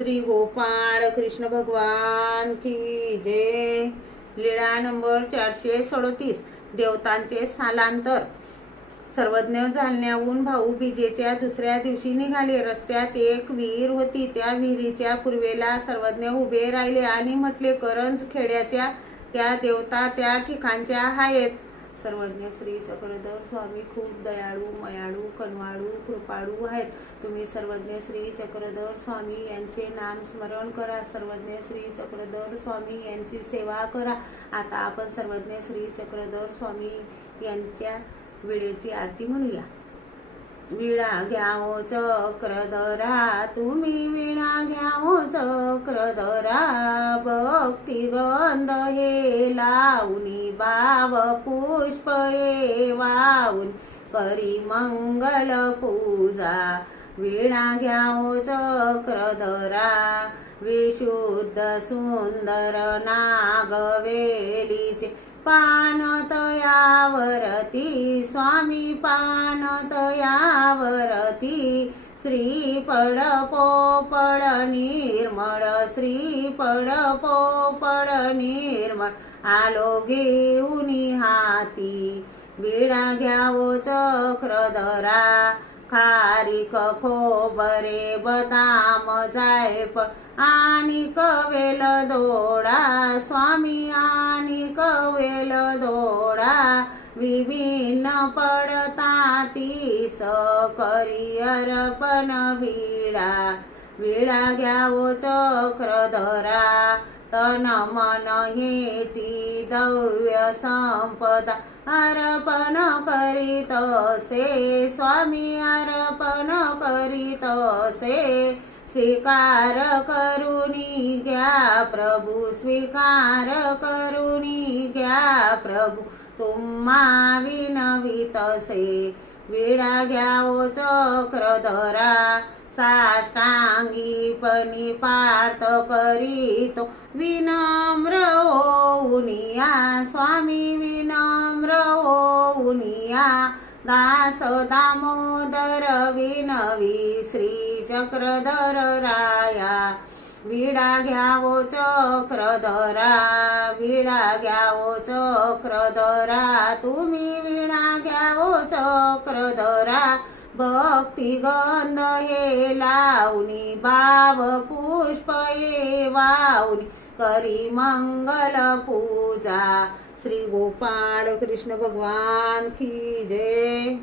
श्री गोपाळ कृष्ण भगवान की जय। लीळा नंबर 437। देवतांचे स्थलांतर। सर्वज्ञ जालन्याहून भाऊबीजेच्या दुसऱ्या दिवशी निघाले। रस्त्यात एक विहीर होती। त्या विहिरीच्या पूर्वेला सर्वज्ञ उभे राहिले आणि म्हटले, करंज खेड्याच्या त्या देवता त्या ठिकाणच्या आहेत। सर्वज्ञ श्री चक्रधर स्वामी खूप दयाळू, मयाळू, कनवाळू, कृपाळू आहेत। तुम्ही सर्वज्ञ श्री चक्रधर स्वामी यांचे नाम स्मरण करा। सर्वज्ञ श्री चक्रधर स्वामी यांची सेवा करा। आता आपण सर्वज्ञ श्री चक्रधर स्वामी यांच्या वेळेची आरती म्हणूया। वीणा घ्यावो चक्रधरा, तुम्ही वीणा घ्यावो चक्रधरा, भक्ती गंध हे लावूनी, भाव पुष्प हे वाहून, करी मंगल पूजा। वीणा घ्यावो चक्रधरा, विशुद्ध सुंदर नागवेलीचे पान तयावरती, स्वामी पान तयावरती, श्रीफळ पोपळ निर्मळ, श्रीफळ पोपळ निर्मळ, आलो घेऊनी हाती। वीणा घ्यावो चक्रधरा, खारीक खोबरे बदाम जायफळ आणि कवेल दोडा, स्वामी आणि कवेल दोडा, विभिन्न पडतातीस करी अर्पण वीणा। वीणा घ्यावो चक्रधरा, तन मन हेची दव्य संपदा, अर्पण करीतसे, स्वामी अर्पण करीतसे, स्वीकार करुनी घ्या प्रभू, स्वीकार करुनी घ्या प्रभू, तुम्हा विनवितसे। वीणा घ्यावो चक्रधरा, साष्टांगी पार्थ करीतो, विनम्र होऊनिया, स्वामी विनम्र होऊनिया, दास दामोदर विनवी, श्री चक्रधर राया। वीणा घ्यावो चक्रधरा, वीणा घ्यावो चक्रधरा, तुम्ही वीणा घ्यावो चक्रधरा, भक्ती गंध हे लावूनी, भाव पुष्प हे वाहूनी, करी मंगल पूजा। श्री गोपाळ कृष्ण भगवान की जय।